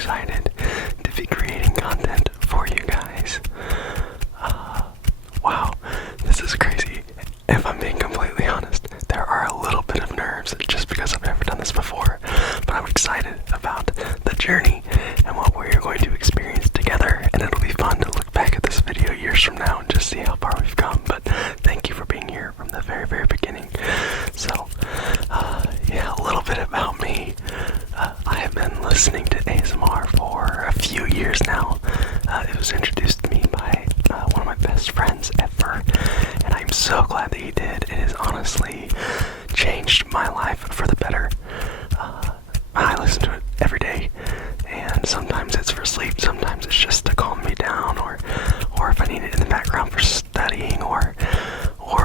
excited to be creating content for you guys. Wow, this is crazy. If I'm being completely honest, there are a little bit of nerves just because I've never done this before, but I'm excited about the journey and what we're going to experience together, and it'll be fun to look back at this video years from now and just see how far we've come. But thank you for being here from the very, very beginning. So, yeah, a little bit about me. I have been listening to ASMR for a few years now. It was introduced to me by one of my best friends ever, and I'm so glad that he did. It has honestly changed my life for the better. I listen to it every day, and sometimes it's for sleep, sometimes it's just to calm me down, or if I need it in the background for studying, or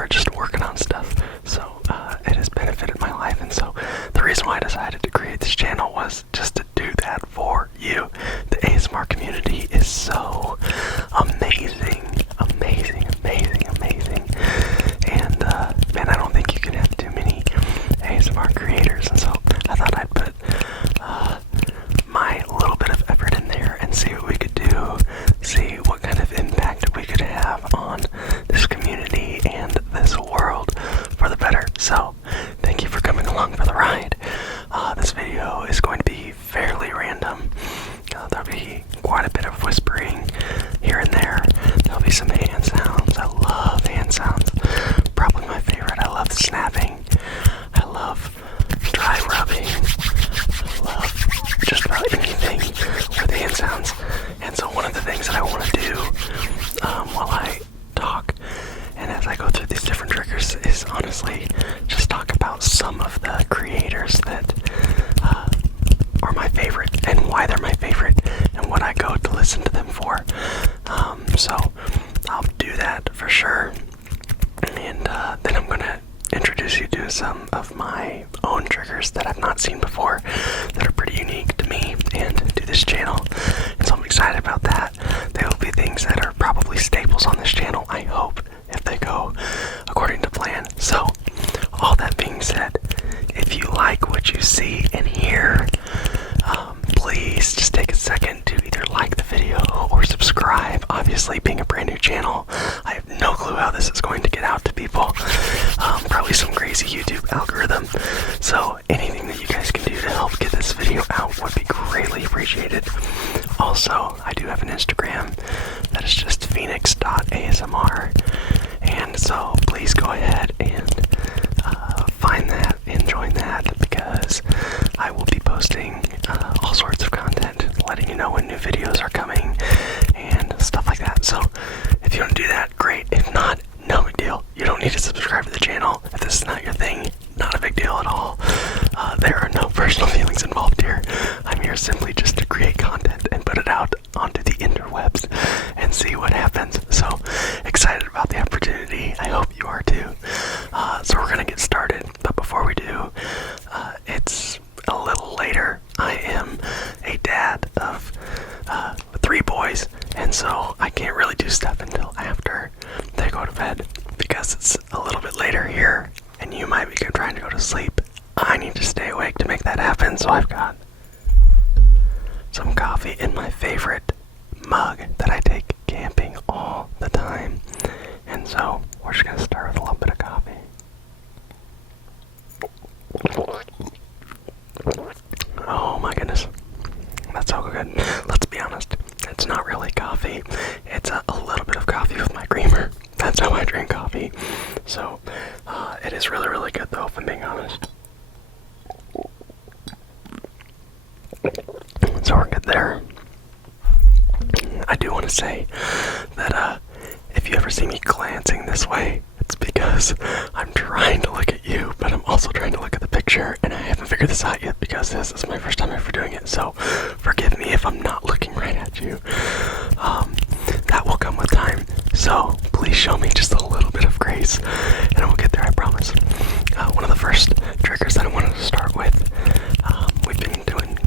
just working on stuff. So it has benefited my life, and so the reason why I decided to create this channel was just to do that for you. The ASMR community is so amazing, and man, I don't think you can have too many ASMR creators, and so I thought I'd put my little bit of effort in there and see what we could do, see what kind of impact we could have on this community and this world for the better. So thank you for coming along for the ride. This video is going to be fairly random. There'll be quite a bit of whispering here and there. There'll be some hand sounds. I love hand sounds. Probably my favorite. I love snapping. I love dry rubbing. I love just about anything with hand sounds. And so one of the things that I want to do while I talk and as I go through these different triggers is honestly just talk about some of the creators that are my favorite and why they're my favorite and what I go to listen to them for. So I'll do that for sure, and then I'm gonna introduce you to some of my own triggers that I've not seen before that are pretty unique to me and to this channel, and so I'm excited about that. They will be things that are probably staples on this channel, I hope, if they go according to plan. So all that being said, if you like what you see and hear, please just take a second to either like the video or subscribe. Obviously, being a brand new channel, I have no clue how this is going to get out to people. Probably some crazy YouTube algorithm. So anything that you guys can do to help get this video out would be greatly appreciated. Also, I do have an Instagram that is just phoenix.asmr, and so please go ahead and find that and join that, because I will be posting all sorts of content, letting you know when new videos are coming and stuff like that. So if you want to do that, great. If not, no big deal. You don't need to subscribe to the channel. If this is not your thing, not a big deal at all. There are no personal feelings involved here. I'm here simply just to create content and put it out onto the interwebs and see what happens. So excited about the opportunity. I hope you are too. So we're gonna get started, but before we do, it's a little later. I am a dad of 3 boys, and so I can't really do stuff until after they go to bed, because it's a little bit later here and you might be trying to go to sleep. I need to stay awake to make that happen, so I've got some coffee in my favorite mug that I take camping all the time, and so we're just gonna start with a little bit of coffee. Oh my goodness, that's so good. Let's be honest, it's not really coffee. It's a little bit of coffee with my creamer. That's how I drink coffee. So it is really, really good though, if I'm being honest. So we're good there. I do want to say that if you ever see me glancing this way, it's because I'm trying to look at you, but I'm also trying to look at the picture, and I haven't figured this out yet because this is my first time ever doing it, so forgive me if I'm not looking right at you. That will come with time, so please show me just a little bit of grace, and we'll get there, I promise. One of the first triggers that I wanted to start with, we've been doing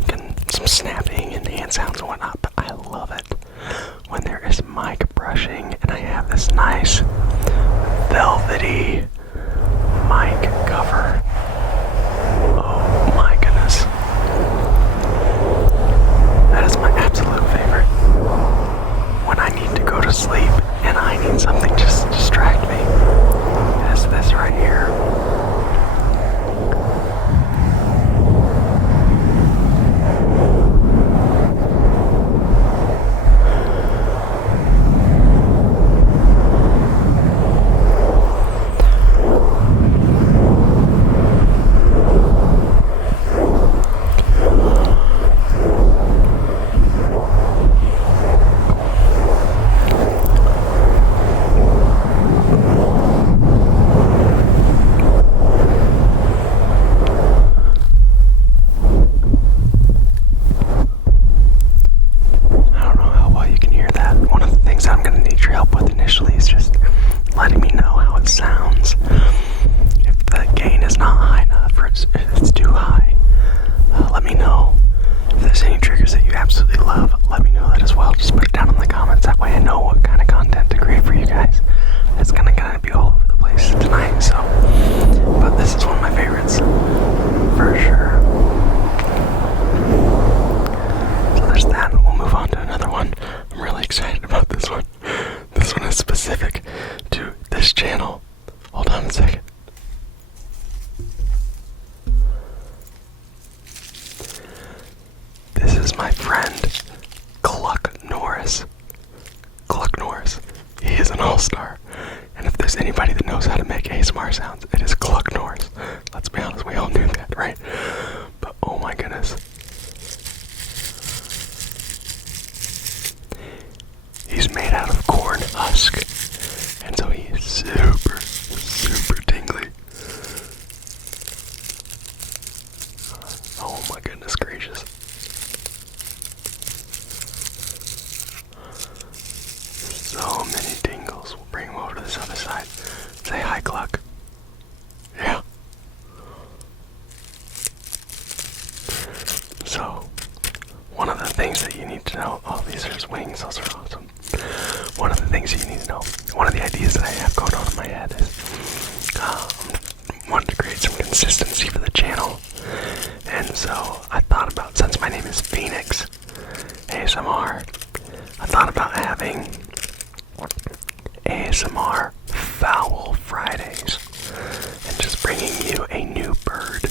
some snapping and hand sounds and whatnot, but I love it when there is mic brushing, and I have this nice velvety mic cover. Oh my goodness. That is my absolutely love, let me know that as well. Just put it down in the comments. That way I know what kind of content to create for you guys. It's gonna kind of be all over the place tonight, so. But this is one of my favorites, for sure. So there's that. We'll move on to another one. I'm really excited about this one. This one is specific to this channel. Hold on a second. This is my friend, Cluck Norris. Cluck Norris. He is an all-star. And if there's anybody that knows how to make ASMR sounds, it is Cluck Norris. Let's be honest, we all knew that, right? But oh my goodness. He's made out of corn husk. And so he is super, super tingly. Oh my goodness gracious. So many tingles. We'll bring him over to this other side. Say hi, Cluck. Yeah. So, one of the things that you need to know, oh, these are his wings, those are awesome. One of the things that you need to know, one of the ideas that I have going on in my head is, wanted to create some consistency for the channel. And so, I thought about, since my name is Phoenix ASMR, I thought about having ASMR Foul Fridays and just bringing you a new bird,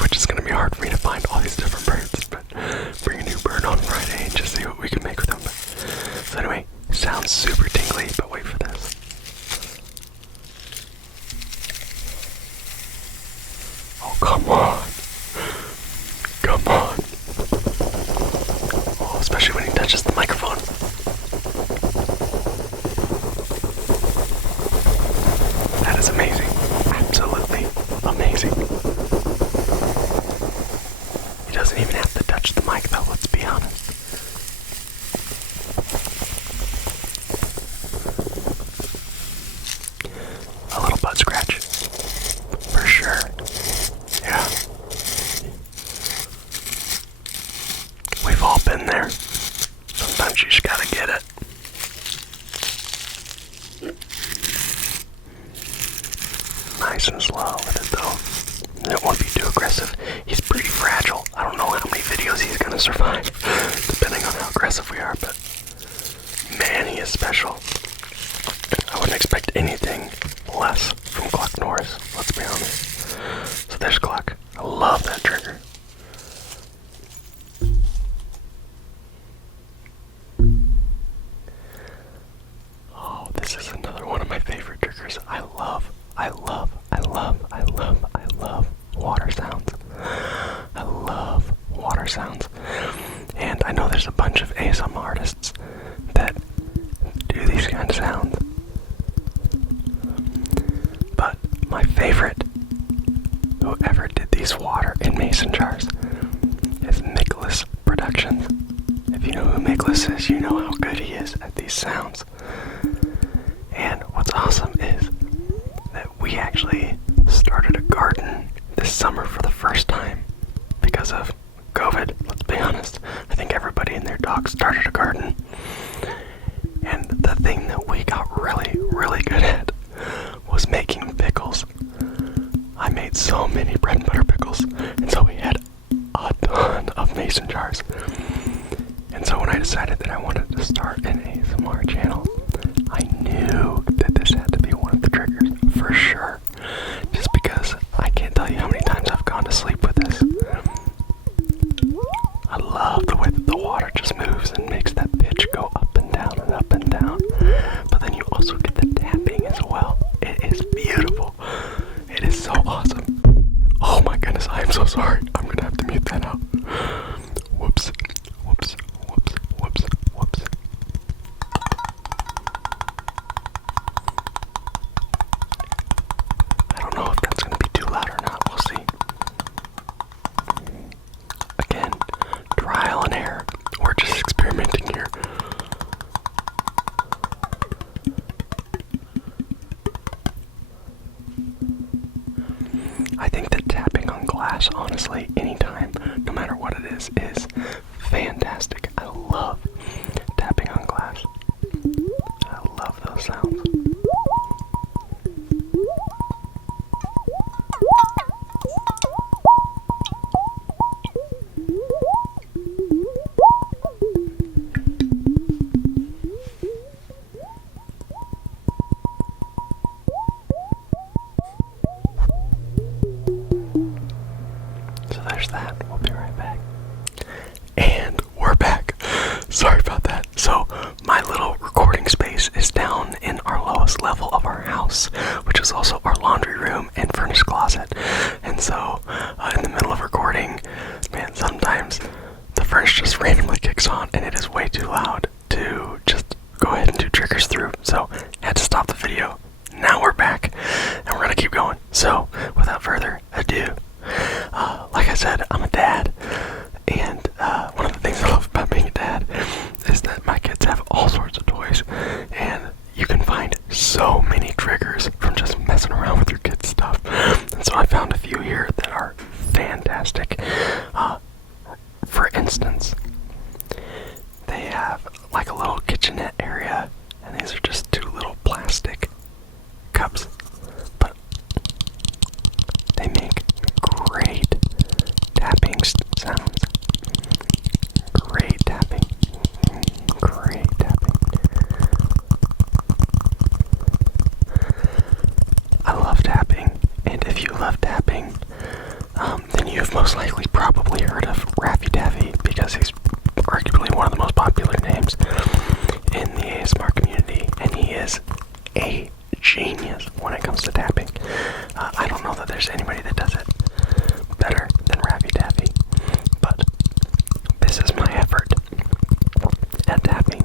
which is going to be hard for me to find all these different birds, but bring a new bird on Friday and just see what we can make with them. So anyway, sounds super tingly, but wait for this. Oh, come on. Come on. Oh, especially when he touches the microphone. That is amazing. Absolutely amazing. He doesn't even have to touch the mic though, let's be honest. A little butt scratch. For sure. Yeah. We've all been there. Sometimes you just gotta get it. Nice and slow with it though. You don't want to be too aggressive. He's pretty fragile. I don't know how many videos he's gonna survive, depending on how aggressive we are, but man, he is special. I wouldn't expect anything less from Cluck Norris, let's be honest. So there's Cluck. I love that trigger. Oh, this is another one of my favorite triggers. I love water sounds. I love water sounds. And I know there's a bunch of ASMR artists that do these kind of sounds. But my favorite, whoever did these water in mason jars, is Nicholas Productions. If you know who Nicholas is, you know how good he is at these sounds. And what's awesome is that we actually started a garden this summer for the first time because of COVID, let's be honest. I think everybody and their dog started a garden. And the thing that we got really, really good at was making pickles. I made so many bread and butter pickles, and so we had a ton of mason jars. And so when I decided that I wanted to start an ASMR channel, I knew that this had to be one of the triggers, for sure. Just because I can't tell you how many times I've gone to sleep with this. I love the way that the water just moves and makes that pitch go up and down and up and down. But then you also get the tapping as well. It is beautiful. It is so awesome. Oh my goodness, I am so sorry. I'm gonna have to mute that out. Whoops, whoops, whoops, whoops, whoops. Sorry about that. So, my little recording space is down in our lowest level of our house, which is also our laundry room and furnished closet. And so, in the middle of recording, man, sometimes the furnace just randomly kicks on and it is way too loud to just go ahead and do triggers through. So, I had to stop the video. Now we're back, and we're gonna keep going. So, without further ado, like I said, I'm a dad, and one of the things I love about being a dad is that my kids have all sorts of toys, and you can find so many triggers from just messing around with your kids' stuff. And so I found a few here that are fantastic. For instance, they have like a little kitchenette area, and these are just two little plastic cups, but they make great tapping sounds. Great tapping. Great tapping. I love tapping, and if you love tapping, then you've most likely probably heard of Raffy Taffy, because he's arguably one of the most popular names in the ASMR community, and he is a genius when it comes to tapping. I don't know that there's anybody that does it better than Raffy Taffy, but this is my effort at tapping.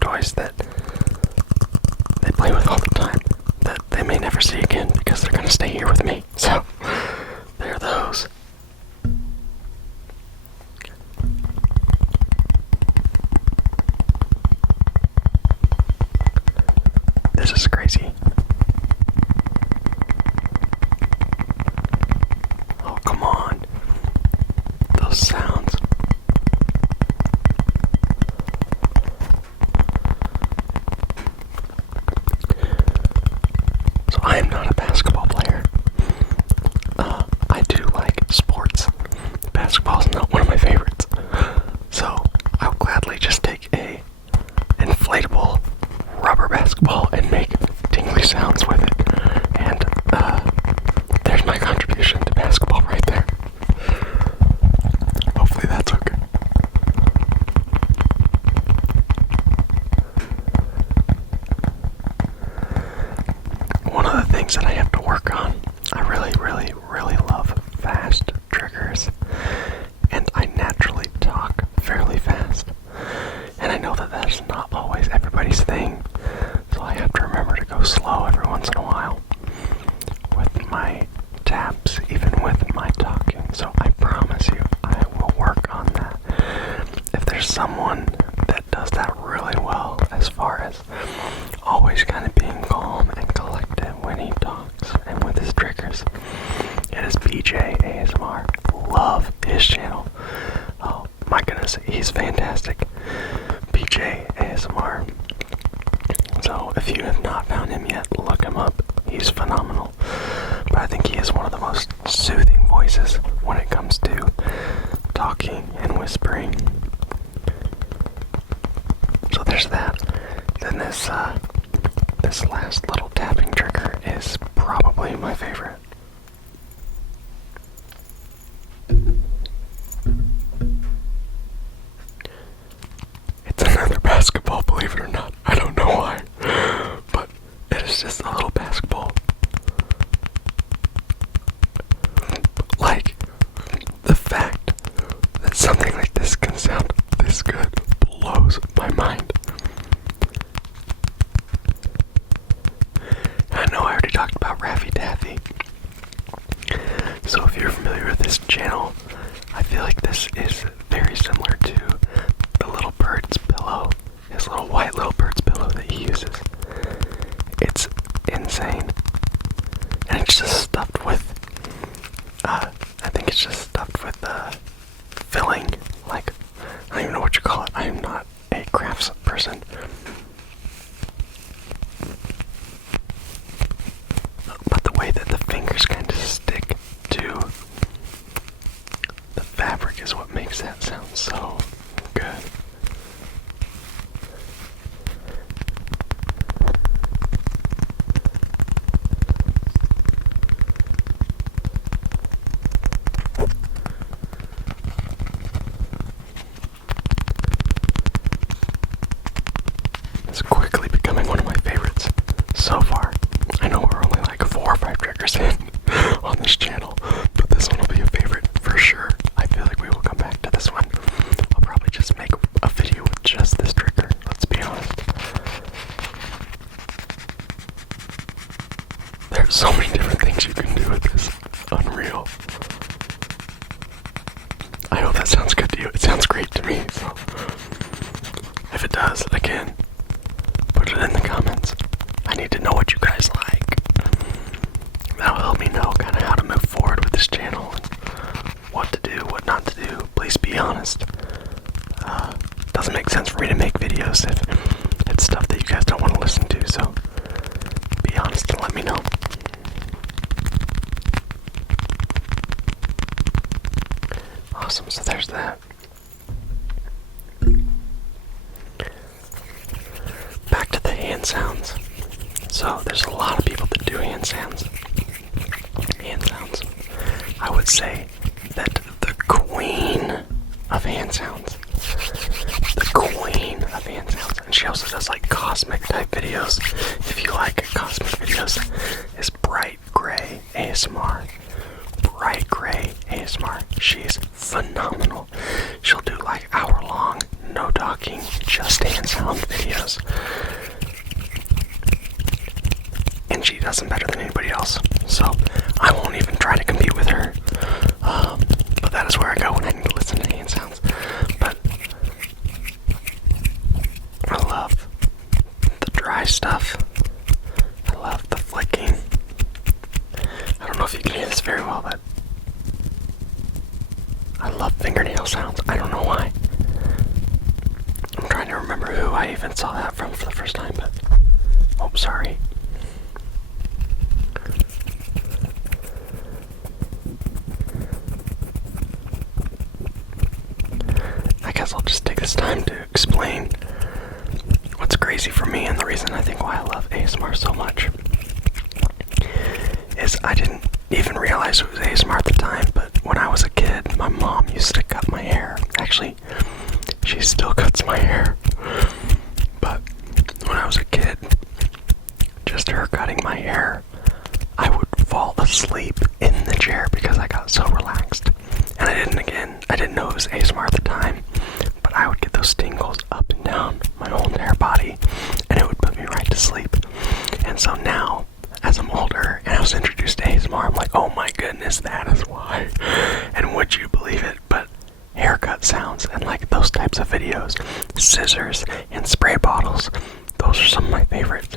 Toys that they play with all the time that they may never see again because they're gonna stay here with me. So there are those. This is crazy. Oh, come on. Those sounds. I am not a basketball player. I do like sports. Basketball is not one of my favorites. So I'll gladly just take a inflatable rubber basketball and make tingly sounds with it. And there's my contribution to basketball right there. Hopefully that's okay. One of the things that I have to work on, I really love fast triggers, and I naturally talk fairly fast, and I know that that's not always everybody's thing, so I have to remember to go slow every once in a while with my taps, even with my talking. So I promise you I will work on that. If there's someone that does that really well, as far as always kind of being calm and collected when he talks and with his triggers, it is BJ ASMR. Love his channel. Oh my goodness, he's fantastic. BJ ASMR. So if you have not found him yet, look him up. He's phenomenal. But I think he is one of the most soothing voices when it comes to talking and whispering. So there's that. Then this last little tapping trigger is probably my favorite. It's another basketball, believe it or not. I don't know why, but it is just a little basketball. Like, the fact that something like this can sound this good blows my mind. I know I already talked about Raffy Taffy. So if you're familiar with this channel, I feel like this is very similar to the little bird's pillow, his little white little bird's pillow that he uses. It's insane. And it's just stuffed with, I think it's just stuffed with filling. Like, I don't even know what you call it. I am not a crafts person. triggers in on this channel, but this one will be a favorite for sure. I feel like we will come back to this one. I'll probably just make a video with just this trigger, let's be honest. There's so many different things you can do with this. Unreal. I hope that sounds good to you. It sounds great to me, so if it does, again, put it in the comments. I need to know what you guys like. That'll help me know kind of how to move forward with this channel and what to do, what not to do. Please be honest. Doesn't make sense for me to make videos if it's stuff that you guys don't want to listen to, so be honest and let me know. Awesome, so there's that. Back to the hand sounds. So there's a lot of people that do hand sounds. I would say that the queen of hand sounds, and she also does like cosmic type videos. If you like cosmic videos, is Bright Gray ASMR. Bright Gray ASMR. She's phenomenal. She'll do like hour-long, no talking, just hand sound videos. And she does them better than anybody else. So I won't even try to compete with her. But that is where I go when I need to listen to hand sounds. But I love the dry stuff. I love the flicking. I don't know if you can hear this very well, but I love fingernail sounds. I don't know why. I'm trying to remember who I even saw that from for the first time, but oh, sorry. I guess I'll just take this time to explain what's crazy for me and the reason I think why I love ASMR so much is I didn't even realize it was ASMR at the time, but when I was a kid, my mom used to cut my hair. Actually, she still cuts my hair. But when I was a kid, just her cutting my hair, I would fall asleep in the chair because I got so relaxed. And I didn't know it was ASMR at the time, but I would get those tingles up and down my whole entire body, and it would put me right to sleep. And so now, as I'm older and I was introduced to ASMR, I'm like, oh my goodness, that is why. And would you believe it, but haircut sounds and like those types of videos, scissors and spray bottles, those are some of my favorites.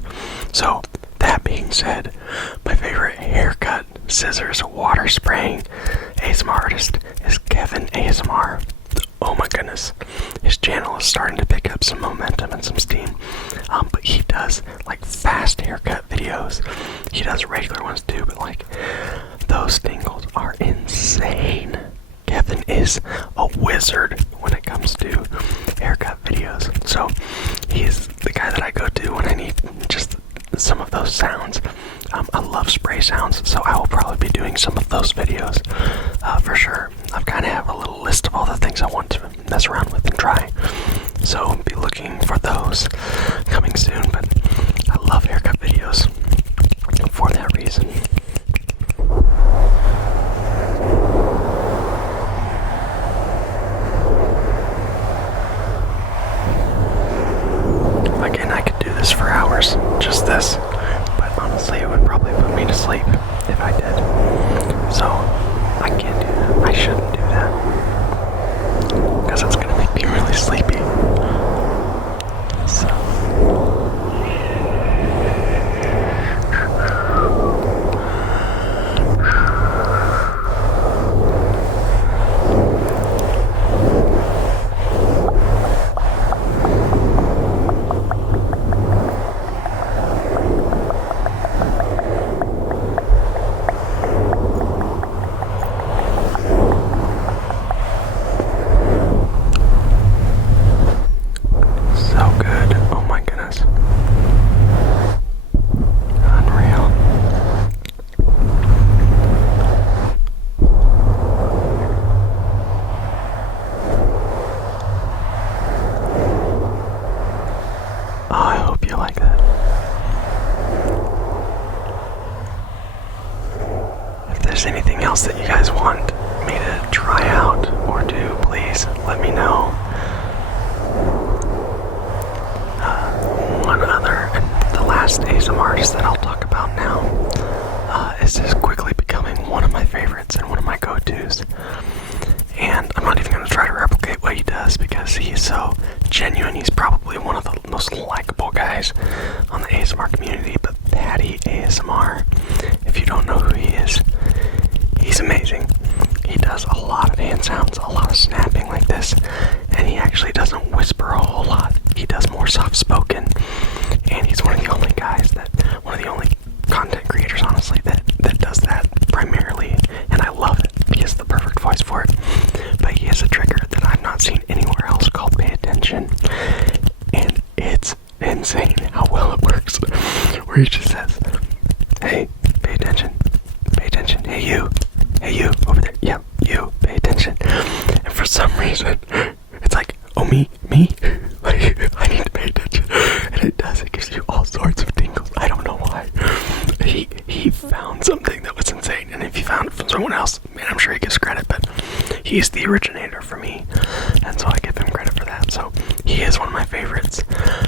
So that being said, my favorite haircut, scissors, water spraying ASMR artist is Kevin ASMR. Oh my goodness, his channel is starting to pick up some momentum and some steam, but he does like fast haircut videos. He does regular ones too, but like those tingles are insane. Kevin is a wizard when it comes to haircut videos, so he's the guy that I go to when I need just some of those sounds. I love spray sounds, so I will probably be doing some of those videos for sure. I kind of have a little list of all the things I want to mess around with and try, so be looking for those coming soon. But I love haircut videos for that reason. Again, I could do this for hours, just this, but honestly it would probably put me to sleep if I did. So I can't do that. I shouldn't do that, because it's gonna make me really sleepy. So there's anything else that you guys want me to try out or do, please let me know. One other, and the last ASMR artist that I'll talk about now, is just quickly becoming one of my favorites and one of my go-tos. And I'm not even going to try to replicate what he does because he is so genuine. He's probably one of the most likable guys on the ASMR community. But Patty ASMR, if you don't know who he is, he's amazing. He does a lot of hand sounds, a lot of snapping like this, and he actually doesn't whisper a whole lot. He does more soft-spoken, and he's one of the only guys one of the only content creators, honestly, that does that primarily, and I love it. He has the perfect voice for it. But he has a trigger that I've not seen anywhere else called pay attention, and it's insane how well it works. Where he just says, "Hey, pay attention, hey you, over there, yeah, you, pay attention." And for some reason, it's like, oh, me, like, I need to pay attention, and it does. It gives you all sorts of tingles. I don't know why. He found something that was insane, and if he found it from someone else, man, I'm sure he gets credit, but he's the originator for me, and so I give him credit for that. So he is one of my favorites,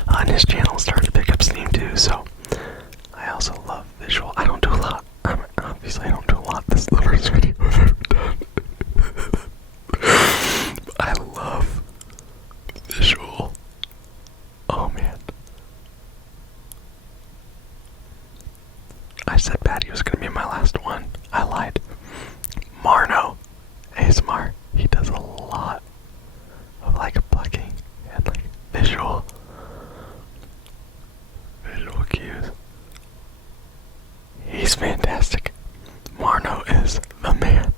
and his channel started to pick up steam too. So I also love visual. I don't do a lot. Obviously, I don't do a lot. This is the first video I've ever done. I love visual. Oh man. I said Patty was gonna be my last one. I lied. Marno ASMR. He does a lot of like plucking and like visual cues. He's fantastic. Marno is the man.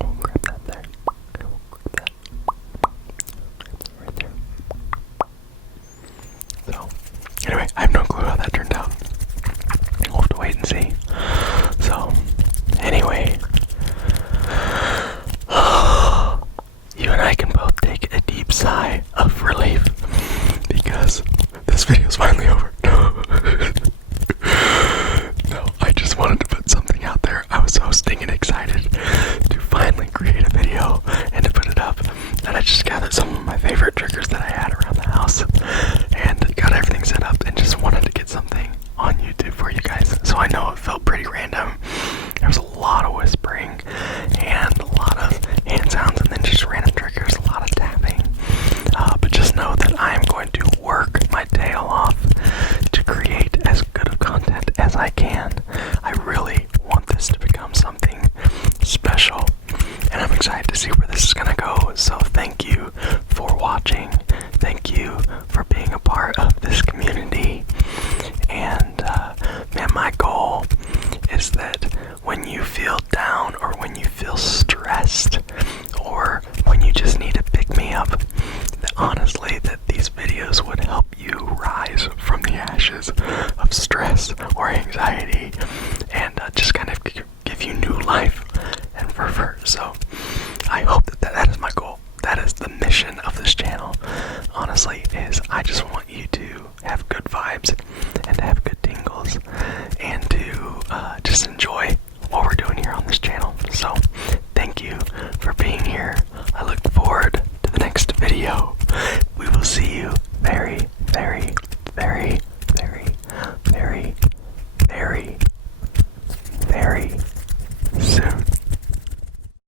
Oh, grab that there. Grab that. Right there. So, anyway, I have no clue how that turned out. We'll have to wait and see. So, anyway, you and I can both take a deep sigh of relief because this video's finally over. No, I just wanted to put something out there. I was so stinking excited to finally create a video and to put it up that I just gathered some of my favorite triggers that I had around the house and got everything set up and just wanted to get something on YouTube for you guys. So I know it felt pretty random. There was a lot of whispering and a lot of hand sounds and then just random triggers, a lot of tapping. But just know that I am going to work my tail off to create as good of content as I can. I really want this to become something special, and I'm excited to see where this is gonna go. So thank you for watching. Thank you for being a part of this community. And man, my goal is that when you feel down or when you feel stressed or when you just need to pick me up, that honestly that these videos would help you rise from the ashes of stress or anxiety and just kind of give you new life and fervor. So I hope that is my goal. That is the mission of this channel, honestly, is I just want you to have good vibes and to have good tingles and to just enjoy what we're doing here on this channel. So thank you for being here. I look forward to the next video. We will see you